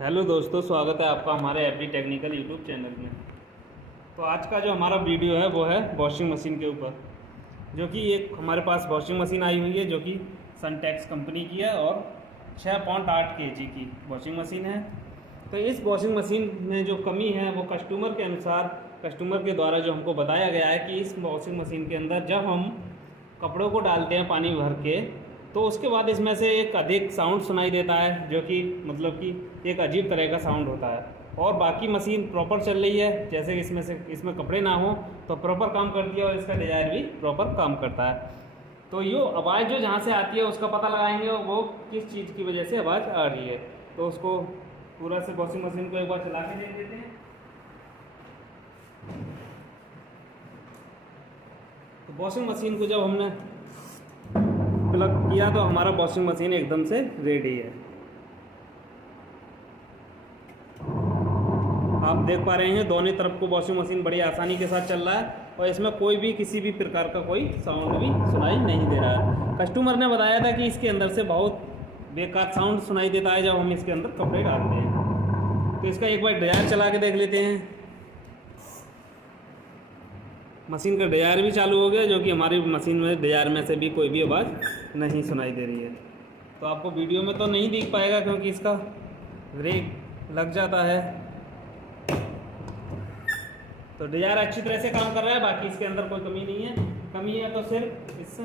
Hello दोस्तों, स्वागत है आपका हमारे एफडी टेक्निकल यूट्यूब चैनल में। तो आज का जो हमारा वीडियो है वो है वॉशिंग मशीन के ऊपर, जो कि एक हमारे पास वॉशिंग मशीन आई हुई है जो कि सनटेक्स कंपनी की है और 6.8 kg की वॉशिंग मशीन है। तो इस वॉशिंग मशीन में जो कमी है वो कस्टमर के अनुसार, कस्टमर के द्वारा जो हमको बताया गया है कि इस वॉशिंग मशीन के अंदर जब हम कपड़ों को डालते हैं पानी भर के, तो उसके बाद इसमें से एक अधिक साउंड सुनाई देता है, जो कि मतलब कि एक अजीब तरह का साउंड होता है। और बाकी मशीन प्रॉपर चल रही है, जैसे कि इसमें कपड़े ना हो तो प्रॉपर काम करती है और इसका डिज़ायर भी प्रॉपर काम करता है। तो ये आवाज़ जो जहाँ से आती है उसका पता लगाएंगे और वो किस चीज़ की वजह से आवाज़ आ रही है। तो उसको पूरा से वॉशिंग मशीन को एक बार चला के देख देते हैं। तो वॉशिंग मशीन को जब हमने प्लग किया तो हमारा वॉशिंग मशीन एकदम से रेडी है। आप देख पा रहे हैं दोनों तरफ को वॉशिंग मशीन बड़ी आसानी के साथ चल रहा है और इसमें कोई भी किसी भी प्रकार का कोई साउंड भी सुनाई नहीं दे रहा है। कस्टमर ने बताया था कि इसके अंदर से बहुत बेकार साउंड सुनाई देता है जब हम इसके अंदर कपड़े डालते हैं। तो इसका एक बार डिजायर चला के देख लेते हैं। मशीन का डिजायर भी चालू हो गया, जो कि हमारी मशीन में डिजायर में से भी कोई भी आवाज़ नहीं सुनाई दे रही है। तो आपको वीडियो में तो नहीं दिख पाएगा क्योंकि इसका ब्रेक लग जाता है। तो डिजायर अच्छी तरह से काम कर रहा है, बाकी इसके अंदर कोई कमी नहीं है। कमी है तो सिर्फ इस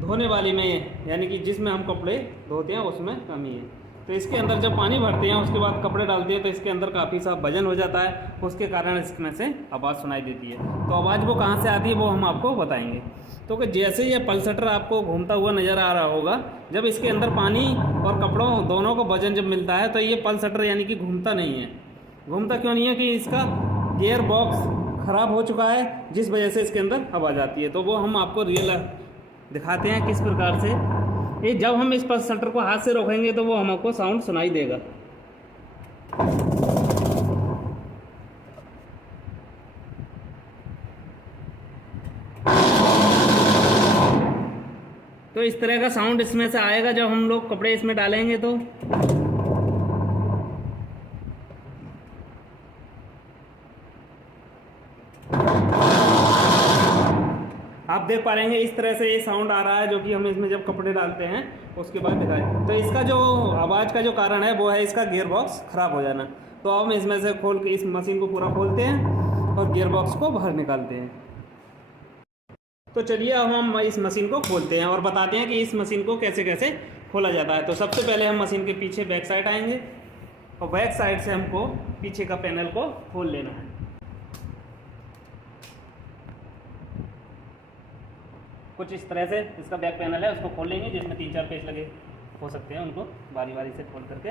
धोने वाली में, यानी कि जिसमें हम कपड़े धोते हैं उसमें कमी है। तो इसके अंदर जब पानी भरते हैं उसके बाद कपड़े डालते हैं तो इसके अंदर काफ़ी सा वजन हो जाता है, उसके कारण इसमें से आवाज़ सुनाई देती है। तो आवाज़ वो कहाँ से आती है वो हम आपको बताएंगे। तो कि जैसे ये पल्सेटर आपको घूमता हुआ नज़र आ रहा होगा, जब इसके अंदर पानी और कपड़ों दोनों को वजन जब मिलता है तो ये पल्सेटर यानी कि घूमता नहीं है। घूमता क्यों नहीं है कि इसका गियर बॉक्स ख़राब हो चुका है, जिस वजह से इसके अंदर आवाज़ आती है। तो वो हम आपको रियल दिखाते हैं किस प्रकार से। ये जब हम इस पल्सेटर को हाथ से रोकेंगे तो वो हमको साउंड सुनाई देगा। तो इस तरह का साउंड इसमें से आएगा जब हम लोग कपड़े इसमें डालेंगे। तो आप देख पा रहे हैं इस तरह से ये साउंड आ रहा है, जो कि हम इसमें जब कपड़े डालते हैं उसके बाद दिखाएं। तो इसका जो आवाज़ का जो कारण है वो है इसका गियर बॉक्स ख़राब हो जाना। तो हम इसमें से खोल के इस मशीन को पूरा खोलते हैं और गियर बॉक्स को बाहर निकालते हैं। तो चलिए अब हम इस मशीन को खोलते हैं और बताते हैं कि इस मशीन को कैसे कैसे खोला जाता है। तो सबसे पहले हम मशीन के पीछे बैक साइड आएंगे और बैक साइड से हमको पीछे का पैनल को खोल लेना है। कुछ इस तरह से इसका बैक पैनल है, उसको खोलेंगे, जिसमें 3-4 पेच लगे हो सकते हैं, उनको बारी बारी से खोल करके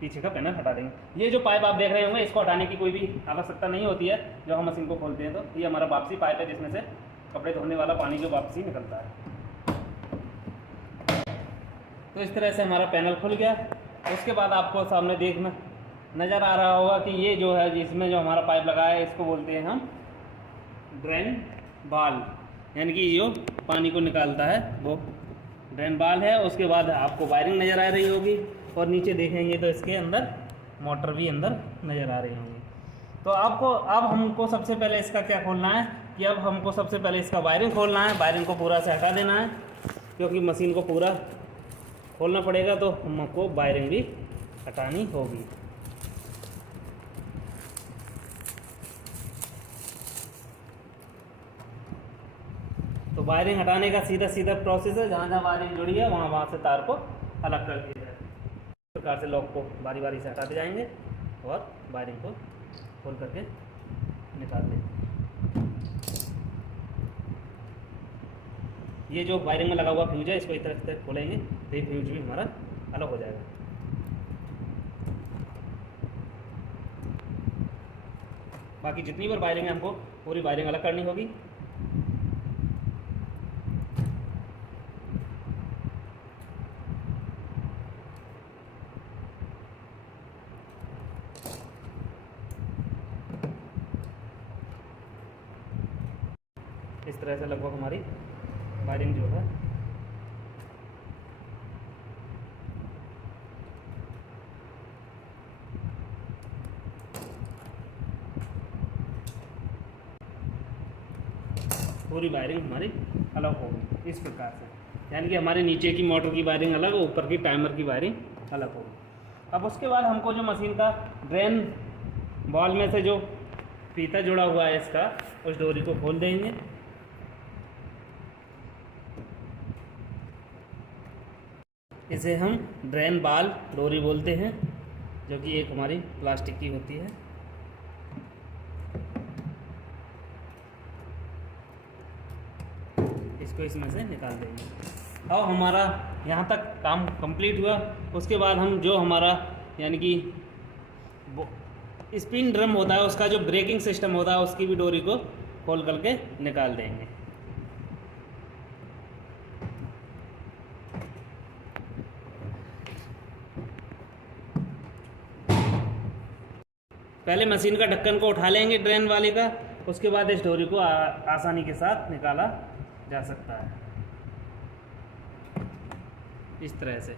पीछे का पैनल हटा देंगे। ये जो पाइप आप देख रहे होंगे इसको हटाने की कोई भी आवश्यकता नहीं होती है जब हम मशीन को खोलते हैं। तो ये हमारा वापसी पाइप है जिसमें से कपड़े धोने वाला पानी जो वापसी निकलता है। तो इस तरह से हमारा पैनल खुल गया। उसके बाद आपको सामने देखना नज़र आ रहा होगा कि ये जो है जिसमें जो हमारा पाइप लगा है इसको बोलते हैं हम ड्रेन बाल, यानी कि जो पानी को निकालता है वो ड्रेन बाल है। उसके बाद आपको वायरिंग नज़र आ रही होगी और नीचे देखेंगे तो इसके अंदर मोटर भी अंदर नज़र आ रही होंगी। तो अब हमको सबसे पहले इसका क्या खोलना है कि अब हमको सबसे पहले इसका वायरिंग खोलना है। वायरिंग को पूरा से हटा देना है क्योंकि मशीन को पूरा खोलना पड़ेगा, तो हमको वायरिंग भी हटानी होगी। तो वायरिंग हटाने का सीधा सीधा प्रोसेस है, जहाँ जहाँ वायरिंग जुड़ी है वहाँ से तार को अलग कर दिया जाए। इस प्रकार से लॉक को बारी बारी से हटाते जाएंगे और वायरिंग को खोल करके निकाल देंगे। ये जो वायरिंग में लगा हुआ फ्यूज है इसको इस तरह से खोलेंगे तो ये फ्यूज भी हमारा अलग हो जाएगा। बाकी जितनी बार वायरिंग है हमको पूरी वायरिंग अलग करनी होगी। इस तरह से लगभग हमारी वायरिंग जो है पूरी वायरिंग हमारी अलग होगी इस प्रकार से, यानी कि हमारे नीचे की मोटर की वायरिंग अलग, ऊपर की टाइमर की वायरिंग अलग होगी। अब उसके बाद हमको जो मशीन का ड्रेन बॉल में से जो फीता जुड़ा हुआ है इसका, उस डोरी को खोल देंगे। इसे हम ड्रेन बाल डोरी बोलते हैं, जो कि एक हमारी प्लास्टिक की होती है। इसको इसमें से निकाल देंगे। अब हमारा यहाँ तक काम कंप्लीट हुआ। उसके बाद हम जो हमारा यानी कि स्पिन ड्रम होता है, उसका जो ब्रेकिंग सिस्टम होता है, उसकी भी डोरी को खोल करके निकाल देंगे। पहले मशीन का ढक्कन को उठा लेंगे ड्रेन वाले का, उसके बाद इस डोरी को आसानी के साथ निकाला जा सकता है इस तरह से।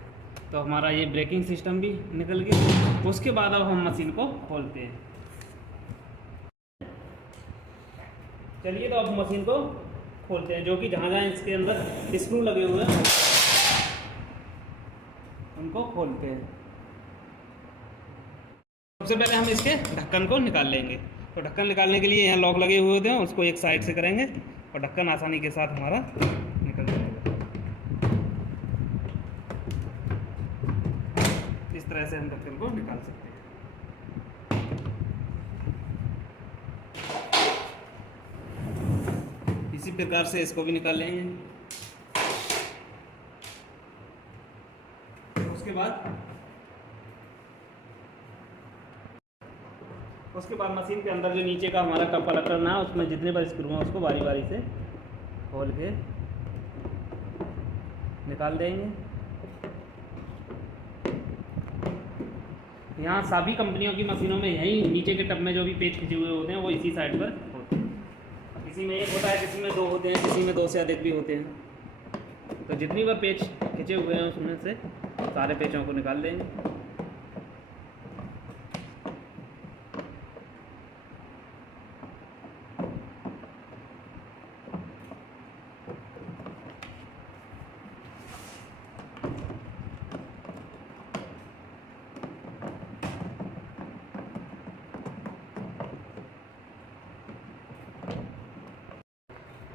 तो हमारा ये ब्रेकिंग सिस्टम भी निकल गया। उसके बाद अब हम मशीन को खोलते हैं। चलिए, तो अब मशीन को खोलते हैं, जो कि जहाँ जहाँ इसके अंदर स्क्रू लगे हुए हैं उनको खोलते हैं। सबसे पहले हम इसके ढक्कन को निकाल लेंगे। तो ढक्कन निकालने के लिए यहाँ लॉक लगे हुए होते हैं, उसको एक साइड से करेंगे और ढक्कन आसानी के साथ हमारा निकल जाएगा। इस तरह से हम ढक्कन को निकाल सकते हैं। इसी प्रकार से इसको भी निकाल लेंगे। उसके बाद मशीन के अंदर जो नीचे का हमारा कप अलग करना है, उसमें जितने बार स्क्रू हैं उसको बारी बारी से खोल के निकाल देंगे। यहाँ सभी कंपनियों की मशीनों में यही नीचे के टब में जो भी पेच खिंचे हुए होते हैं वो इसी साइड पर होते हैं। किसी में एक होता है, किसी में दो होते हैं, किसी में दो से अधिक भी होते हैं। तो जितनी बार पेच खिंचे हुए हैं उसमें से सारे पेचों को निकाल देंगे।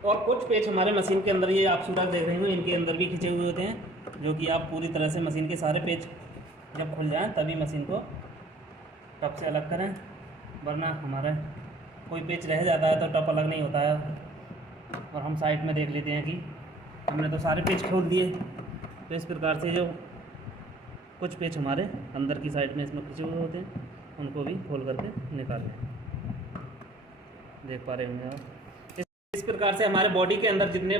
और कुछ पेच हमारे मशीन के अंदर, ये आप सूटा देख रहे होंगे, इनके अंदर भी खिंचे हुए होते हैं, जो कि आप पूरी तरह से मशीन के सारे पेच जब खुल जाएं तभी मशीन को टप से अलग करें, वरना हमारा कोई पेच रह जाता है तो टप अलग नहीं होता है। और हम साइड में देख लेते हैं कि हमने तो सारे पेच खोल दिए। तो इस प्रकार से जो कुछ पेच हमारे अंदर की साइड में इसमें खिंचे हुए होते हैं उनको भी खोल करके निकाल लें। देख पा रहे होंगे आप। इस प्रकार से हमारे बॉडी के अंदर जितने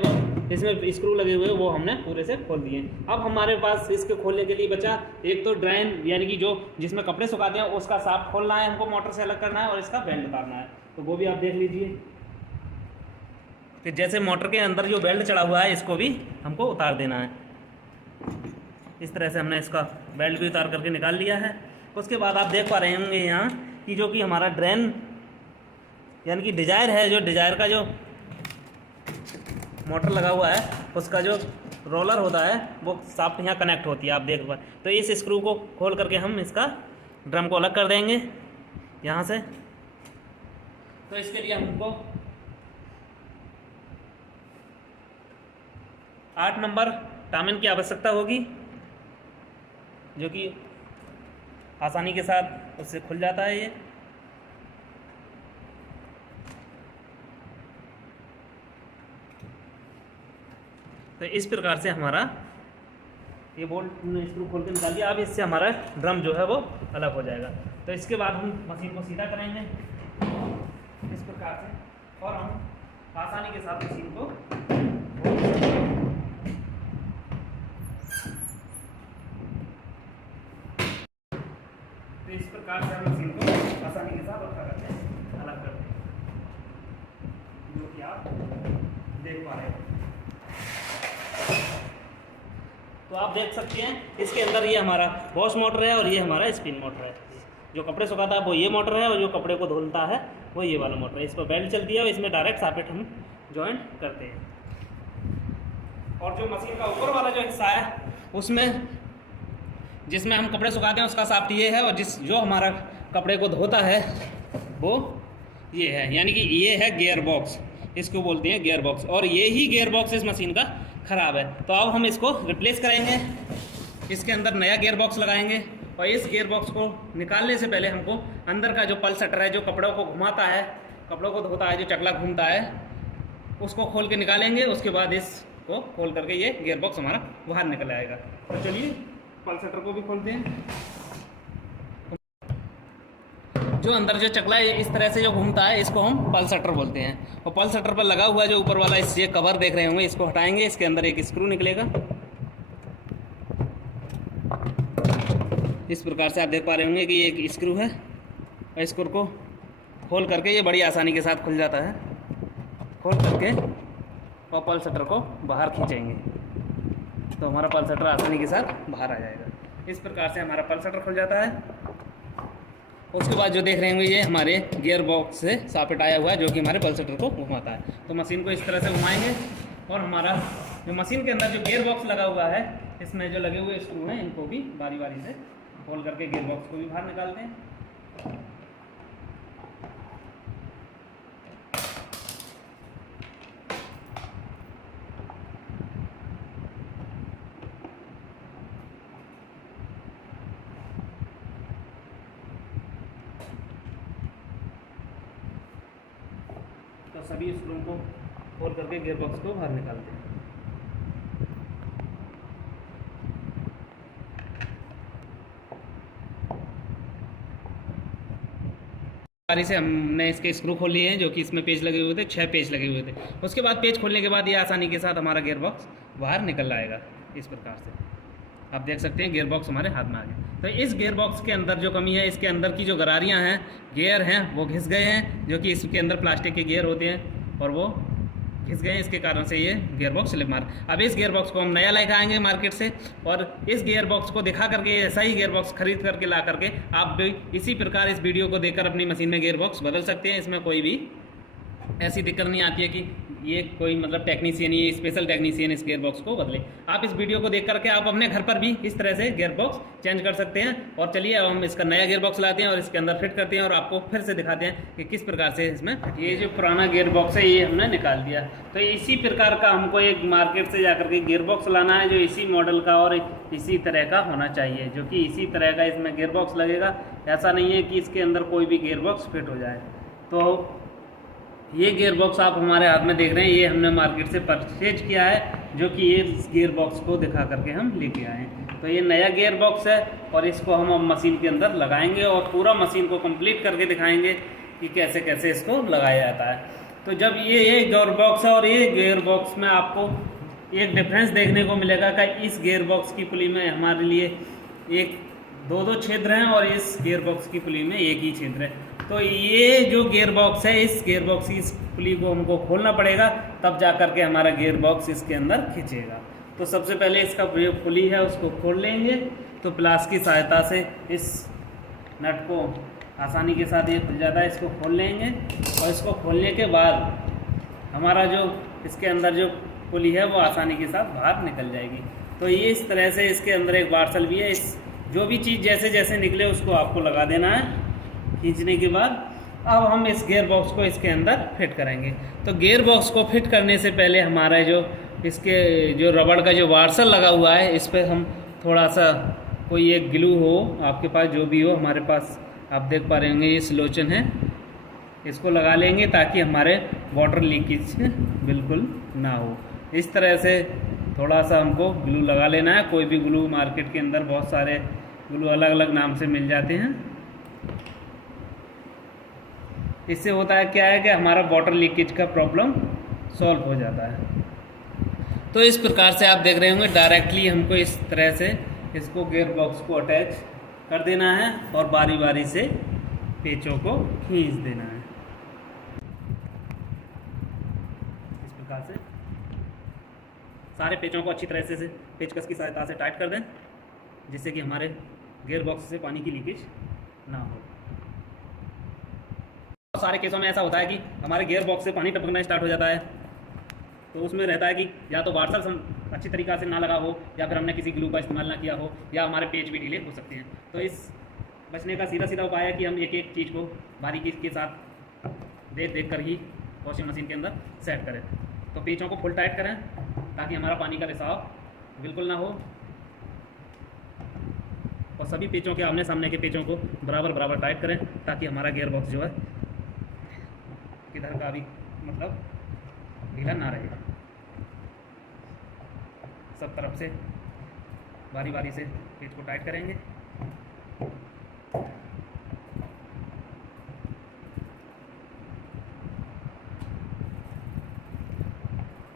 इसमें स्क्रू लगे हुए हैं वो हमने पूरे से खोल दिए। अब हमारे पास इसके खोलने के लिए बचा एक तो ड्राइन, यानी कि जो जिसमें कपड़े सुखाते हैं उसका साफ खोलना है हमको, मोटर से अलग करना है और इसका बेल्ट उतारना है। तो वो भी आप देख लीजिए कि जैसे मोटर के अंदर जो बेल्ट चढ़ा हुआ है इसको भी हमको उतार देना है। इस तरह से हमने इसका बेल्ट भी उतार करके निकाल लिया है। उसके बाद आप देख पा रहे होंगे यहाँ कि जो कि हमारा ड्रेन यानी कि डिजायर है, जो डिजायर का जो मोटर लगा हुआ है उसका जो रोलर होता है वो साफ्ट यहाँ कनेक्ट होती है, आप देख पा। तो इस स्क्रू को खोल करके हम इसका ड्रम को अलग कर देंगे यहाँ से। तो इसके लिए हमको 8 नंबर टामिन की आवश्यकता होगी, जो कि आसानी के साथ उससे खुल जाता है ये। तो इस प्रकार से हमारा ये बोल्ट स्क्रू खोल के निकाल दिया। अब इससे हमारा ड्रम जो है वो अलग हो जाएगा। तो इसके बाद हम मशीन को सीधा करेंगे इस प्रकार से और हम आसानी के साथ मशीन को तो इस प्रकार से हम मशीन को आसानी के साथ रखा करते हैं, अलग करते हैं, जो कि आप देख पा रहे हैं। तो आप देख सकते हैं इसके अंदर ये हमारा वॉश मोटर है और ये हमारा स्पिन मोटर है। जो कपड़े सुखाता है वो ये मोटर है और जो कपड़े को धुलता है वो ये वाला मोटर है। इस पर बेल्ट चलती है और इसमें डायरेक्ट सॉकेट हम जॉइंट करते हैं। और जो मशीन का ऊपर वाला जो हिस्सा है उसमें जिसमें हम कपड़े सुखाते हैं उसका शाफ्ट ये है, और जो हमारा कपड़े को धोता है वो ये है, यानी कि ये है गियर बॉक्स, इसको बोलते हैं गियर बॉक्स। और ये ही गियर बॉक्स इस मशीन का ख़राब है, तो अब हम इसको रिप्लेस करेंगे, इसके अंदर नया गियर बॉक्स लगाएंगे। और इस गियर बॉक्स को निकालने से पहले हमको अंदर का जो पल्सेटर है, जो कपड़ों को घुमाता है, कपड़ों को धोता है, जो चकला घूमता है, उसको खोल के निकालेंगे। उसके बाद इसको खोल करके ये गियर बॉक्स हमारा बाहर निकल आएगा। तो चलिए पल्सेटर को भी खोलते हैं। जो अंदर जो चकला इस तरह से जो घूमता है इसको हम पल्सेटर बोलते हैं। और पल्सेटर पर लगा हुआ जो ऊपर वाला ये कवर देख रहे होंगे, इसको हटाएंगे। इसके अंदर एक स्क्रू निकलेगा, इस प्रकार से आप देख पा रहे होंगे कि ये एक स्क्रू है, और स्क्रू को खोल करके ये बड़ी आसानी के साथ खुल जाता है। खोल करके और पल्सेटर को बाहर खींचेंगे तो हमारा पल्सेटर आसानी के साथ बाहर आ जाएगा। इस प्रकार से हमारा पल्सेटर खुल जाता है। उसके बाद जो देख रहे होंगे ये हमारे गियर बॉक्स से सॉकेट आया हुआ है, जो कि हमारे पल्सेटर को घुमाता है। तो मशीन को इस तरह से घुमाएंगे, और हमारा जो मशीन के अंदर जो गियर बॉक्स लगा हुआ है, इसमें जो लगे हुए स्क्रू हैं, इनको भी बारी बारी से खोल करके गियर बॉक्स को भी बाहर निकालते हैं। तो सभी स्क्रू को खोल करके गियर बॉक्स को बाहर निकालते हैं। बारी से हमने इसके स्क्रू खोल लिए हैं, जो कि इसमें पेज लगे हुए थे, 6 पेज लगे हुए थे। उसके बाद पेज खोलने के बाद ये आसानी के साथ हमारा गियर बॉक्स बाहर निकल आएगा। इस प्रकार से आप देख सकते हैं गियर बॉक्स हमारे हाथ में आ गया। तो इस गियर बॉक्स के अंदर जो कमी है, इसके अंदर की जो गरारियां हैं, गियर हैं, वो घिस गए हैं, जो कि इसके अंदर प्लास्टिक के गियर होते हैं और वो घिस गए हैं। इसके कारण से ये गियर बॉक्स स्लिप मार। अब इस गियर बॉक्स को हम नया लेकर आएंगे मार्केट से, और इस गियर बॉक्स को दिखा करके, ऐसा ही गियर बॉक्स खरीद करके ला करके आप भी इसी प्रकार इस वीडियो को देखकर अपनी मशीन में गियर बॉक्स बदल सकते हैं। इसमें कोई भी ऐसी दिक्कत नहीं आती है कि ये कोई मतलब टेक्नीशियन, ये स्पेशल टेक्नीशियन इस गियर बॉक्स को बदले। आप इस वीडियो को देख करके आप अपने घर पर भी इस तरह से गियर बॉक्स चेंज कर सकते हैं। और चलिए अब हम इसका नया गियर बॉक्स लाते हैं और इसके अंदर फिट करते हैं, और आपको फिर से दिखाते हैं कि किस प्रकार से इसमें ये जो पुराना गियर बॉक्स है ये हमने निकाल दिया। तो इसी प्रकार का हमको एक मार्केट से जाकर के गियर बॉक्स लाना है, जो इसी मॉडल का और इसी तरह का होना चाहिए, जो कि इसी तरह का इसमें गियर बॉक्स लगेगा। ऐसा नहीं है कि इसके अंदर कोई भी गियर बॉक्स फिट हो जाए। तो ये गियर बॉक्स आप हमारे हाथ में देख रहे हैं, ये हमने मार्केट से परचेज किया है, जो कि ये गियर बॉक्स को दिखा करके हम लेके आए हैं। तो ये नया गियर बॉक्स है, और इसको हम अब मशीन के अंदर लगाएंगे और पूरा मशीन को कंप्लीट करके दिखाएंगे कि कैसे कैसे इसको लगाया जाता है। तो जब ये गियर बॉक्स है, और ये गियर बॉक्स में आपको एक डिफरेंस देखने को मिलेगा कि इस गियर बॉक्स की पुली में हमारे लिए एक दो छिद्र हैं, और इस गियर बॉक्स की पुली में एक ही छिद्र है। तो ये जो गियर बॉक्स है, इस गियर बॉक्स की इस पुली को हमको खोलना पड़ेगा, तब जा कर के हमारा गियर बॉक्स इसके अंदर खींचेगा। तो सबसे पहले इसका जो पुली है उसको खोल लेंगे। तो प्लास की सहायता से इस नट को आसानी के साथ ये खुल जाता है, इसको खोल लेंगे। और इसको खोलने के बाद हमारा जो इसके अंदर जो पुली है वो आसानी के साथ बाहर निकल जाएगी। तो ये इस तरह से इसके अंदर एक वार्सल भी है। इस जो भी चीज़ जैसे जैसे निकले उसको आपको लगा देना है। खींचने के बाद अब हम इस गियर बॉक्स को इसके अंदर फिट करेंगे। तो गियर बॉक्स को फिट करने से पहले हमारा जो इसके जो रबड़ का जो वार्सल लगा हुआ है, इस पर हम थोड़ा सा कोई एक ग्लू हो आपके पास, जो भी हो, हमारे पास आप देख पा रहे होंगे ये सिलोचन है, इसको लगा लेंगे ताकि हमारे वाटर लीकेज बिल्कुल ना हो। इस तरह से थोड़ा सा हमको ग्लू लगा लेना है। कोई भी ग्लू मार्केट के अंदर बहुत सारे ग्लू अलग अलग नाम से मिल जाते हैं। इससे होता है क्या है कि हमारा वाटर लीकेज का प्रॉब्लम सॉल्व हो जाता है। तो इस प्रकार से आप देख रहे होंगे डायरेक्टली हमको इस तरह से इसको गियर बॉक्स को अटैच कर देना है और बारी बारी से पेचों को खींच देना है। इस प्रकार से सारे पेचों को अच्छी तरह से पेचकस की सहायता से टाइट कर दें, जिससे कि हमारे गियर बॉक्स से पानी की लीकेज ना हो। सारे केसों में ऐसा होता है कि हमारे गियर बॉक्स से पानी टपकना स्टार्ट हो जाता है, तो उसमें रहता है कि या तो वार्सल अच्छी तरीक़ा से ना लगा हो, या फिर हमने किसी ग्लू का इस्तेमाल ना किया हो, या हमारे पेज भी ढीले हो सकते हैं। तो इस बचने का सीधा सीधा उपाय है कि हम एक एक चीज़ को बारीकी के साथ देख कर ही वॉशिंग मशीन के अंदर सेट करें। तो पेचों को फुल टाइट करें ताकि हमारा पानी का रिसाव बिल्कुल ना हो, और सभी पेचों के आमने सामने के पेचों को बराबर टाइट करें ताकि हमारा गियर बॉक्स जो है किधर का भी मतलब ढीला ना रहे। सब तरफ से बारी बारी से पेच को टाइट करेंगे।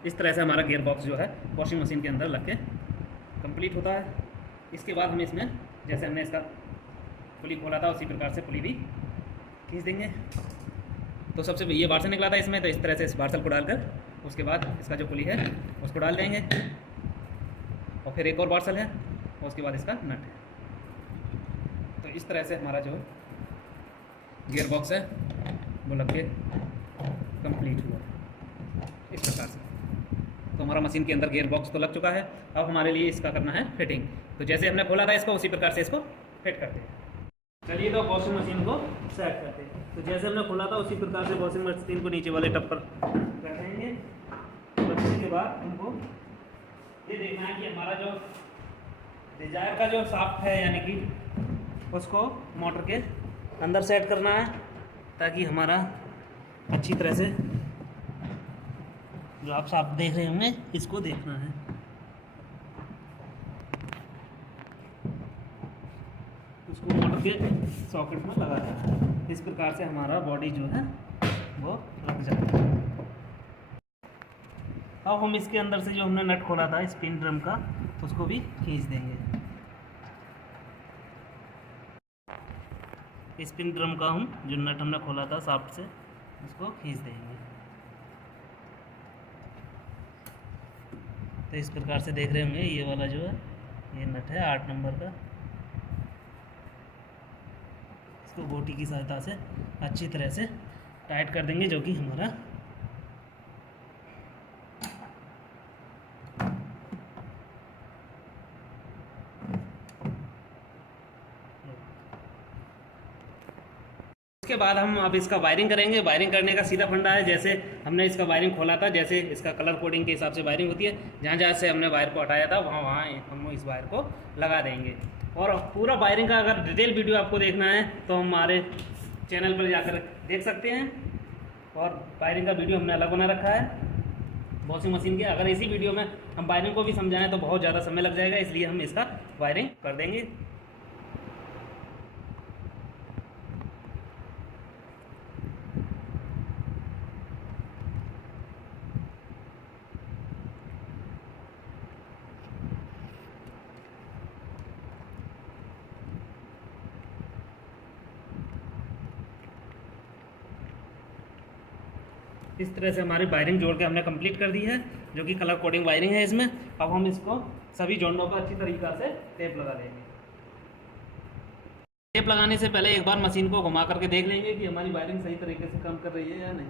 इस तरह से हमारा गियर बॉक्स जो है वॉशिंग मशीन के अंदर लग के कंप्लीट होता है। इसके बाद हम इसमें जैसे हमने इसका पुली खोला था उसी प्रकार से पुली भी खींच देंगे। तो सबसे ये बार्सल निकला था इसमें, तो इस तरह से इस बार्सल को डालकर उसके बाद इसका जो पुली है उसको डाल देंगे, और फिर एक और बार्सल है और उसके बाद इसका नट है। तो इस तरह से हमारा जो गियर बॉक्स है वो लग के कंप्लीट हुआ इस प्रकार से। तो हमारा मशीन के अंदर गियर बॉक्स तो लग चुका है। अब हमारे लिए इसका करना है फिटिंग। तो जैसे हमने खोला था इसको उसी प्रकार से इसको फिट करते हैं। चलिए तो वॉशिंग मशीन को सेट करते हैं। तो जैसे हमने खोला था उसी प्रकार से वॉशिंग मशीन को नीचे वाले टप पर रखेंगे। रखने के बाद हमको ये देखना है कि हमारा जो डिजायर का जो शाफ्ट है यानी कि उसको मोटर के अंदर सेट करना है ताकि हमारा अच्छी तरह से जो आप शाफ्ट देख रहे होंगे इसको देखना है। उसको मोटर के सॉकेट में लगा देना है। इस प्रकार से हमारा बॉडी जो है वो लग जाता है। अब हम इसके अंदर से जो हमने नट खोला था स्पिन ड्रम का उसको भी खींच देंगे। स्पिन ड्रम का हम जो नट हमने खोला था शाफ्ट से उसको खींच देंगे। तो इस प्रकार से देख रहे होंगे ये वाला जो है ये नट है 8 नंबर का। इसको बोटी की सहायता से अच्छी तरह से टाइट कर देंगे, जो कि हमारा इसके बाद हम अब इसका वायरिंग करेंगे। वायरिंग करने का सीधा फंडा है, जैसे हमने इसका वायरिंग खोला था, जैसे इसका कलर कोडिंग के हिसाब से वायरिंग होती है। जहाँ जहाँ से हमने वायर को हटाया था वहाँ हम इस वायर को लगा देंगे। और पूरा वायरिंग का अगर डिटेल वीडियो आपको देखना है तो हमारे चैनल पर जाकर देख सकते हैं। और वायरिंग का वीडियो हमने अलग बना रखा है वॉशिंग मशीन के। अगर इसी वीडियो में हम वायरिंग को भी समझाएं तो बहुत ज़्यादा समय लग जाएगा, इसलिए हम इसका वायरिंग कर देंगे। इस तरह से हमारी वायरिंग जोड़ के हमने कंप्लीट कर दी है, जो कि कलर कोडिंग वायरिंग है इसमें। अब हम इसको सभी जोड़ों को अच्छी तरीक़ा से टेप लगा देंगे। टेप लगाने से पहले एक बार मशीन को घुमा करके देख लेंगे कि हमारी वायरिंग सही तरीके से काम कर रही है या नहीं।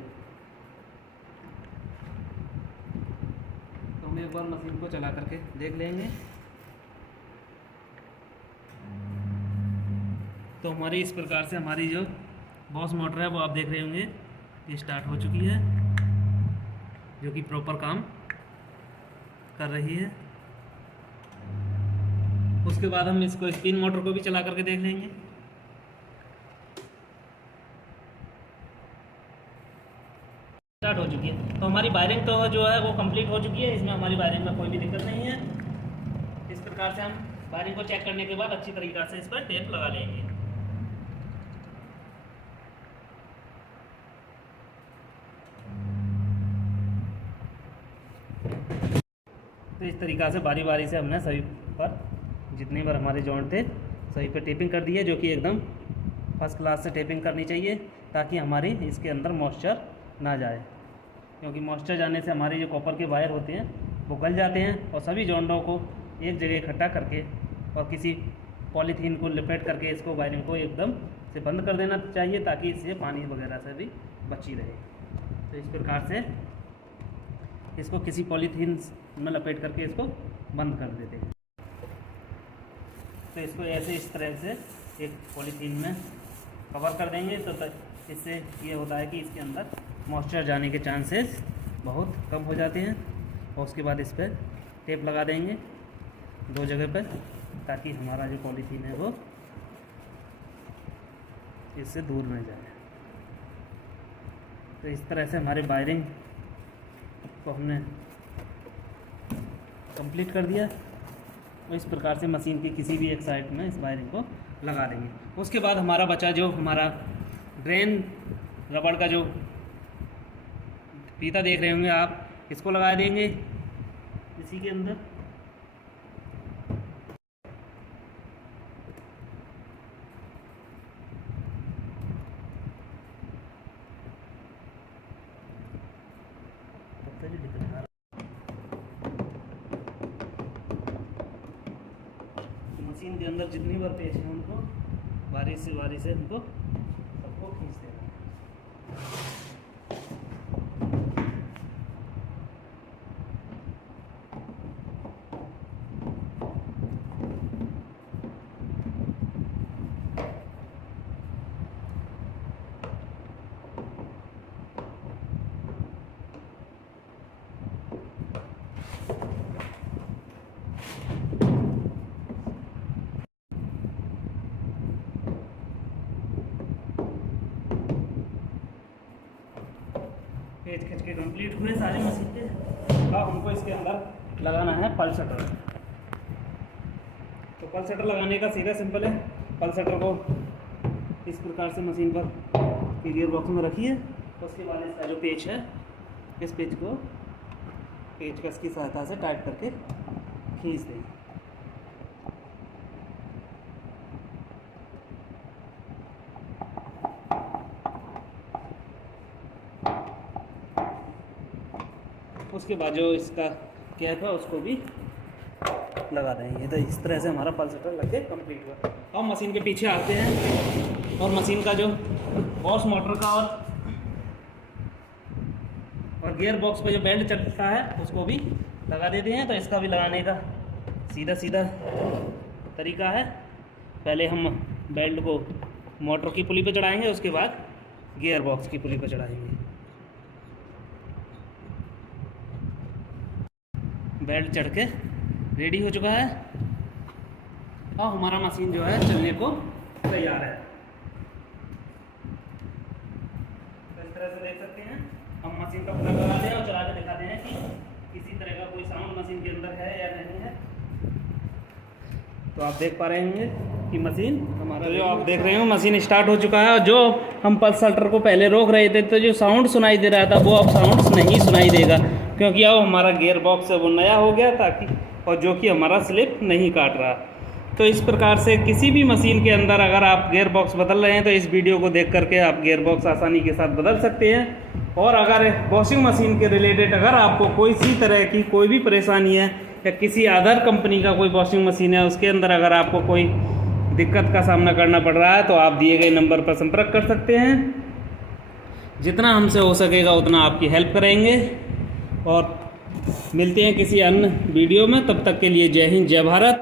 तो हम एक बार मशीन को चला करके देख लेंगे। तो हमारी इस प्रकार से हमारी जो बॉस मोटर है वो आप देख रहे होंगे ये स्टार्ट हो चुकी है, जो कि प्रॉपर काम कर रही है। उसके बाद हम इसको स्पिन मोटर को भी चला करके देख लेंगे। स्टार्ट हो चुकी है। तो हमारी वायरिंग तो जो है वो कंप्लीट हो चुकी है, इसमें हमारी वायरिंग में कोई भी दिक्कत नहीं है। इस प्रकार से हम वायरिंग को चेक करने के बाद अच्छी तरीक़ा से इस पर टेप लगा लेंगे। तो इस तरीक़ा से बारी बारी से हमने सभी पर जितनी बार हमारे जॉइंट थे सभी पर टेपिंग कर दी है, जो कि एकदम फर्स्ट क्लास से टेपिंग करनी चाहिए ताकि हमारी इसके अंदर मॉइस्चर ना जाए। क्योंकि मॉइस्चर जाने से हमारे जो कॉपर के वायर होते हैं वो गल जाते हैं, और सभी जॉइंटों को एक जगह इकट्ठा करके और किसी पॉलीथीन को लपेट करके इसको वायरिंग को एकदम से बंद कर देना चाहिए ताकि इससे पानी वगैरह से भी बची रहे। तो इस प्रकार से इसको किसी पॉलीथीन में लपेट करके इसको बंद कर देते हैं। तो इसको ऐसे इस तरह से एक पॉलीथीन में कवर कर देंगे तो इससे ये होता है कि इसके अंदर मॉइस्चर जाने के चांसेस बहुत कम हो जाते हैं। और उसके बाद इस पर टेप लगा देंगे 2 जगह पर, ताकि हमारा जो पॉलीथीन है वो इससे दूर न जाए। तो इस तरह से हमारे वायरिंग को हमने कंप्लीट कर दिया। और इस प्रकार से मशीन की किसी भी एक साइड में इस वायरिंग को लगा देंगे। उसके बाद हमारा बचा जो हमारा ड्रेन रबड़ का जो फीता देख रहे होंगे आप, इसको लगा देंगे इसी के अंदर। मशीन के अंदर जितनी बार पेच है उनको बारी से उनको सबको खींच देना। पेज खींच के कंप्लीट हुए सारे मशीन के। अब हमको इसके अंदर लगाना है पल्सेटर। तो पल्सेटर लगाने का सीधा सिंपल है। पल्सेटर को इस प्रकार से मशीन पर गियर बॉक्स में रखिए। उसके बाद इसका जो पेच है, इस पेच को पेच कस की सहायता से टाइट करके खींच देंगे। उसके बाद जो इसका कैप है उसको भी लगा देंगे। तो इस तरह से हमारा पल्सेटर लग के कंप्लीट हुआ। अब मशीन के पीछे आते हैं और मशीन का जो हॉर्स मोटर का और गियर बॉक्स पे जो बेल्ट चलता है उसको भी लगा देते हैं। तो इसका भी लगाने का सीधा तरीका है। पहले हम बेल्ट को मोटर की पुली पे चढ़ाएंगे, उसके बाद गियर बॉक्स की पुली पे चढ़ाएंगे। बेल्ट चढ़ के रेडी हो चुका है और हमारा मशीन जो है चलने को तैयार है। तो इस तरह से देख सकते हैं हम मशीन का प्लग लगाते हैं और चला के दिखाते हैं कि किसी तरह का कोई साउंड मशीन के अंदर है या नहीं है। तो आप देख पा रहे होंगे कि मशीन हमारा जो आप देख रहे हो मशीन स्टार्ट हो चुका है। और जो हम पल्सेटर को पहले रोक रहे थे तो जो साउंड सुनाई दे रहा था वो अब साउंड नहीं सुनाई देगा, क्योंकि अब हमारा गियर बॉक्स है वो नया हो गया ताकि, और जो कि हमारा स्लिप नहीं काट रहा। तो इस प्रकार से किसी भी मशीन के अंदर अगर आप गियर बॉक्स बदल रहे हैं तो इस वीडियो को देख करके आप गियर बॉक्स आसानी के साथ बदल सकते हैं। और अगर वॉशिंग मशीन के रिलेटेड अगर आपको कोई सी तरह की कोई भी परेशानी है या किसी अदर कंपनी का कोई वॉशिंग मशीन है उसके अंदर अगर आपको कोई दिक्कत का सामना करना पड़ रहा है तो आप दिए गए नंबर पर संपर्क कर सकते हैं। जितना हमसे हो सकेगा उतना आपकी हेल्प करेंगे। और मिलते हैं किसी अन्य वीडियो में, तब तक के लिए जय हिंद जय भारत।